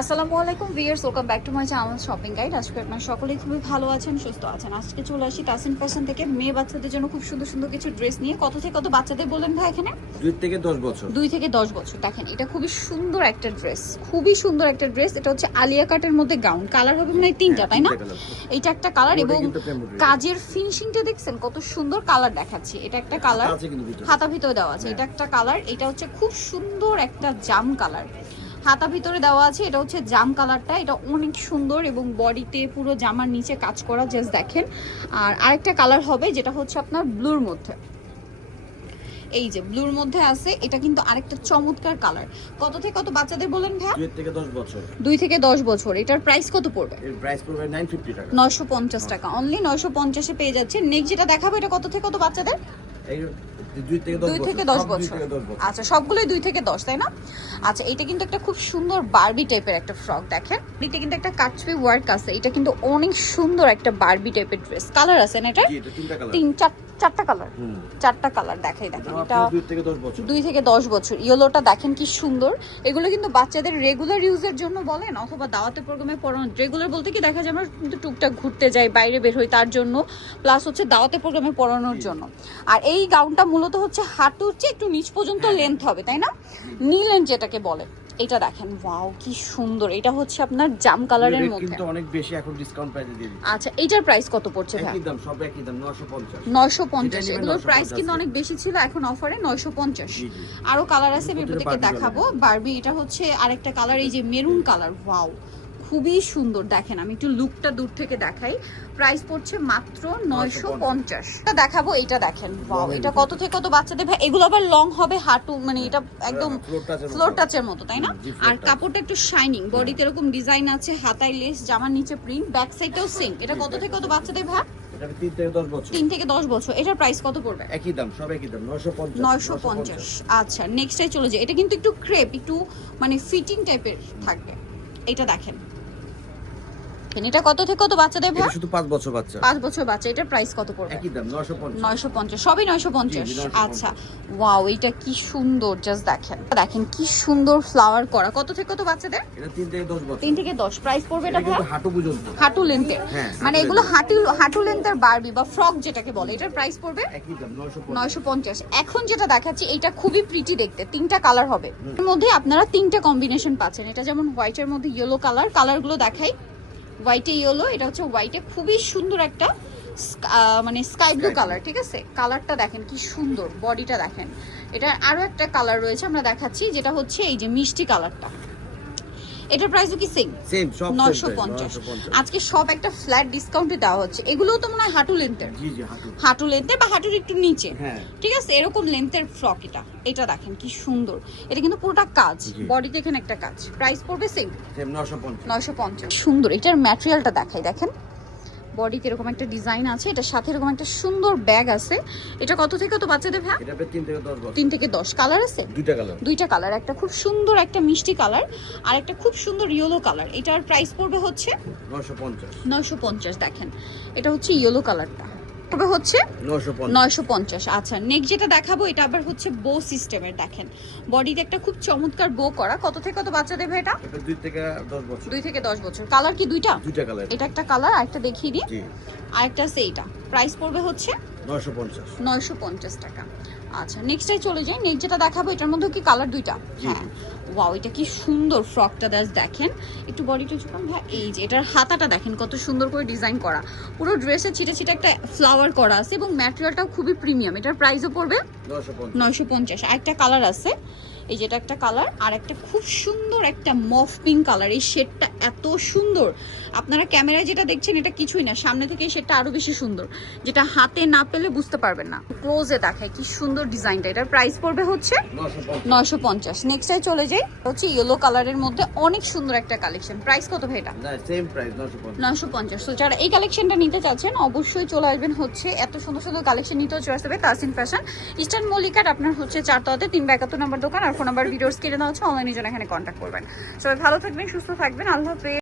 আসসালামু আলাইকুম viewers welcome back to my channel shopping guide. আজকে আপনার সকলেই খুবই ভালো আছেন সুস্থ আছেন। আজকে চলে আসি তাসিন ফ্যাশন থেকে মেয়ে বাচ্চাদের জন্য খুব সুন্দর সুন্দর কিছু ড্রেস নিয়ে। কত থেকে কত বাচ্চাদের বলেন ভাই এখানে? দুই থেকে দশ বছর। দুই থেকে দশ বছর দেখেন এটা খুবই সুন্দর একটা ড্রেস খুবই সুন্দর একটা ড্রেস। এটা হচ্ছে আলিয়া কাটের মধ্যে গাউন কালার হবে মানে তিনটা তাই না। এটা একটা কালার এবং। কাজের ফিনিশিংটা দেখছেন কত সুন্দর কালার দেখাচ্ছি। এটা একটা কালার। হাতা ভিতরে দেওয়া আছে। এটা একটা কালার এটা হচ্ছে খুব সুন্দর একটা জাম কালার হাতা ভিতরে দেওয়া আছে এটা হচ্ছে জাম কালারটা এটা অনেক সুন্দর এবং বডিতে পুরো জামার নিচে কাজ করা জাস্ট দেখেন। আর আরেকটা কালার হবে যেটা হচ্ছে আপনার ব্লুর মধ্যে। এই যে ব্লুর মধ্যে আছে এটা কিন্তু আরেকটা চমৎকার কালার। কত থেকে কত বাচ্চাদের বলেন ভাইয়া? দুই থেকে দশ বছর। দুই থেকে দশ বছর। এটার প্রাইস কত পড়বে? এর প্রাইস পড়বে নাইন ফিফটি টাকা। নয়শো পঞ্চাশ টাকা। অনলি নয়শো পঞ্চাশে পেয়ে যাচ্ছে। নেক্সট যেটা দেখাবো এটা কত থেকে কত বাচ্চাদের? দুই থেকে দশ বছর আচ্ছা সবগুলোই দুই থেকে দশ তাই না? আচ্ছা এটা কিন্তু একটা খুব সুন্দর বার্বি টাইপের একটা ফ্রক দেখেন। এটা কিন্তু একটা কাচপি ওয়ার্ক আছে এটা কিন্তু অনেক সুন্দর একটা বার্বি টাইপের ড্রেস কালার আছে না এটা তিন চার চারটা কালার চারটা কালার দেখাই দেখেন এটা দুই থেকে দশ বছর। ইয়েলোটা দেখেন কি সুন্দর। এগুলো কিন্তু বাচ্চাদের রেগুলার ইউজের জন্য বলেন অথবা দাওয়াতে প্রোগ্রামে পড়ানো। রেগুলার বলতে কি দেখা যায় আমরা কিন্তু টুকটাক ঘুরতে যাই বাইরে বের হই তার জন্য। প্লাস হচ্ছে দাওয়াতে প্রোগ্রামে পড়ানোর জন্য। আর এই গাউনটা মূলত হচ্ছে হাঁটুর চেয়ে একটু নিচ পর্যন্ত লেন্থ হবে তাই না? নি লেন্থ যেটাকে বলে। এটা দেখেন ওয়াও কি সুন্দর। এটা হচ্ছে আপনার জাম কালারের মধ্যে। কিন্তু অনেক বেশি এখন ডিসকাউন্ট প্রাইসে দিয়ে দিচ্ছি। আচ্ছা এটার প্রাইস কত পড়ছে ভাই? একই দাম সব একই দাম নশো পঞ্চাশ। নয়শো পঞ্চাশ। যেটা নেবেন এগুলোর প্রাইস কিন্তু অনেক বেশি ছিল এখন অফারে নয়শো পঞ্চাশ। জি জি। আরও কালার আছে আমি আপনাদেরকে দেখাবো। বারবি এটা হচ্ছে আরেকটা কালার এই যে মেরুন কালার ওয়াও। খুবই সুন্দর। দেখেন আমি একটু লুকটা দূর থেকে দেখাই। প্রাইস পড়ছে মাত্র নয়শো পঞ্চাশ। দেখাবো এটা দেখেন। এটা কত থেকে কত বাচ্চাদের? ভাই এগুলো আবার লং হবে হাঁটু মানে এটা একদম ফ্লোর টাচের মতো। তাই না? আর কাপড়টা একটু শাইনিং বডিতে এরকম ডিজাইন আছে হাতায় লেস জামার নিচে প্রিন্ট ব্যাক সাইডটাও সেম এটা কত থেকে কত। বাচ্চাদের ভাই? তিন থেকে দশ বছর। এটার প্রাইস কত পড়বে? একই দাম সব একই দাম নয়শো পঞ্চাশ আচ্ছা নেক্সটে চলে যায় এটা কিন্তু একটু ক্রেপ একটু মানে ফিটিং টাইপের থাকবে। এটা দেখেন। এটা কত থেকে কত বাচ্চাদের ভাই? শুধু পাঁচ বছর বাচ্চা। পাঁচ বছর বাচ্চা এটার প্রাইস কত পড়বে? একই দাম নশো পঞ্চাশ। নয়শো পঞ্চাশ সবই নয়শো পঞ্চাশ। জি, জি, 950 আচ্ছা ওয়াও এটা কি সুন্দর জাস্ট দেখেন। দেখেন কি সুন্দর ফ্লাওয়ার করা। কত থেকে কত বাচ্চাদের? এটা তিন থেকে দশ বছর। তিন থেকে দশ প্রাইস পড়বে এটা ভাই? হাঁটু পর্যন্ত। হাঁটু লেন্থের হ্যাঁ, মানে এগুলো। হাঁটু হাঁটু লেন্থের বারবি বা ফ্রক যেটাকে বলে এটার প্রাইস পড়বে? একই দাম নশো পঞ্চাশ। নয়শো পঞ্চাশ। এখন যেটা দেখাচ্ছি এটা খুবই প্রিটি দেখতে। তিনটা কালার হবে। এর মধ্যে আপনারা তিনটা কম্বিনেশন পাচ্ছেন। এটা যেমন হোয়াইটের মধ্যে ইয়েলো কালার কালারগুলো দেখাই। হোয়াইটে ইয়েলো এটা হচ্ছে হোয়াইটে খুবই সুন্দর একটা মানে স্কাই ব্লু কালার ঠিক আছে? কালারটা দেখেন কি সুন্দর বডিটা দেখেন। এটা আরও একটা কালার রয়েছে আমরা দেখাচ্ছি যেটা হচ্ছে এই যে মিষ্টি কালারটা এটার প্রাইসও কি সেম সেম সব নয়শো পঞ্চাশ। 950 আজকে সব একটা ফ্ল্যাট ডিসকাউন্টে দেওয়া হচ্ছে। এগুলোও তো মনে হয় হাঁটু লেন্থের জি জি হাঁটু হাঁটু লেন্থের বা হাঁটুর একটু নিচে। হ্যাঁ। ঠিক আছে? এরকম লেন্থের ফ্রক এটা। এটা দেখেন কি সুন্দর। এটা কিন্তু পুরোটা কাজ। বডিতে এখানে একটা কাজ। প্রাইস পড়বে সেম সেম নশো পঞ্চাশ। নয়শো পঞ্চাশ। সুন্দর। এটার ম্যাটেরিয়ালটা দেখাই দেখেন। বডিতে এরকম একটা ডিজাইন আছে এটা সাথে এরকম একটা সুন্দর ব্যাগ আছে। এটা কত থেকে তো বাচ্চাদের ভ্যা এটা প্রায় তিন থেকে দশ কালার আছে? দুইটা কালার দুইটা কালার একটা খুব সুন্দর একটা মিষ্টি কালার আর একটা খুব সুন্দর ইয়েলো কালার এটার প্রাইস পড়বে হচ্ছে নশো পঞ্চাশ। দেখেন। এটা হচ্ছে ইয়েলো কালারটা তবে হচ্ছে নয়শো পঞ্চাশ। আচ্ছা নেক্সট যেটা দেখাবো এটা আবার হচ্ছে বো সিস্টেমের দেখেন। বডিতে একটা খুব চমৎকার বো করা। কত থেকে কত বাচ্চা দেবে এটা? দুই থেকে দশ বছর। দুই থেকে দশ বছর। কালার কি দুইটা? দুইটা কালার এটা একটা কালার আরেকটা দেখিয়ে দিই। আর আরেকটা আছে এইটা। প্রাইস পড়বে হচ্ছে নয়শো পঞ্চাশ। টাকা। আচ্ছা নেক্সটে চলে যাই। নেক্সট যেটা দেখাবো এটার মধ্যে কি কালার দুইটা? হ্যাঁ। ওয়াও এটা কি সুন্দর ফ্রকটা দাস দেখেন। একটু বডিটা কম। হ্যাঁ এই যে এটার হাতাটা দেখেন কত সুন্দর করে ডিজাইন করা। পুরো ড্রেসে ছিটে ছিটে একটা ফ্লাওয়ার করা আছে এবং ম্যাটেরিয়ালটাও খুবই প্রিমিয়াম এটার প্রাইসও পড়বে নয়শো পঞ্চাশ। একটা কালার আছে। এই যেটা একটা কালার আর একটা খুব সুন্দর একটা মফ পিঙ্ক কালার এই শেডটা এত সুন্দর। আপনারা ক্যামেরায় যেটা দেখছেন এটা কিছুই না সামনে থেকে এই শেডটা আরও বেশি সুন্দর যেটা হাতে না পেলে বুঝতে পারবেন না। ক্লোজে দেখায় কি সুন্দর ডিজাইনটা এটার প্রাইস পড়বে হচ্ছে নয়শো পঞ্চাশ। নেক্সটাই চলে যাই হচ্ছে ইয়েলো কালারের মধ্যে অনেক সুন্দর একটা কালেকশন প্রাইস কত ভাই এটা? নয়শো পঞ্চাশ। তো যারা এই কালেকশনটা নিতে চাচ্ছেন অবশ্যই চলে আসবেন হচ্ছে এত সুন্দর সুন্দর কালেকশন নিতেও চলে আসবে তাসিন ফ্যাশন ইস্টার্ন মল্লিকার আপনার হচ্ছে চারতলাতে তিন একাত্তর নম্বর দোকান আর ফোন নাম্বার ভিডিওস কেটে দেওয়া হচ্ছে অনলাইনের জন্য এখানে কন্ট্যাক্ট করবেন। সবাই ভালো থাকবেন, সুস্থ থাকবেন, আল্লাহ